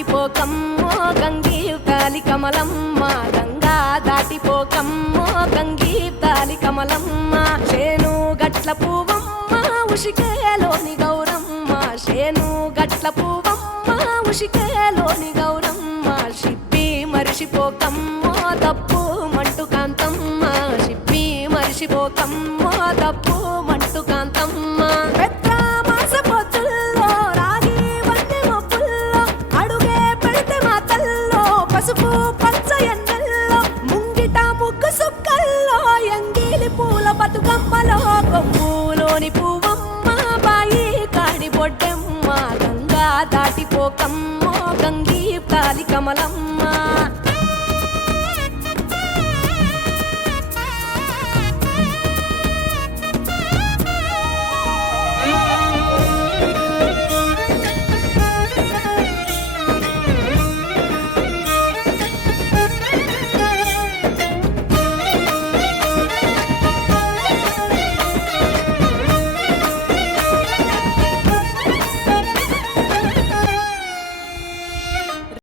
దాటిపోకమ్మో గంగీతాలి కమలమ్మ గంగా దాటిపోకమ్మో గంగీతాలి కమలమ్మ శేను గట్ల పువ్వమ్మ ఉషికేలోని గౌరమ్మ శేను గట్ల పువ్వమ్మ ఉషికేలోని గౌరమ్మ షిప్పి మరిషిపోకమ్మో తప్పు మంటు కాంతమ్మ షిప్పి మరిషిపోకమ్మో తప్పు మంటు కాంతమ్మ పసుపు పచ్చ ఎన్నెల్లో ముంగిట ముగ్గు సుక్కల్లో ఎంగిలి పూల బతుకమ్మలో కొమ్ములోని పువ్వమ్మ బాయి కాడి బొడ్డెమ్మ గంగా దాటిపోకమ్మో గంగీతాలి కమలమ్మ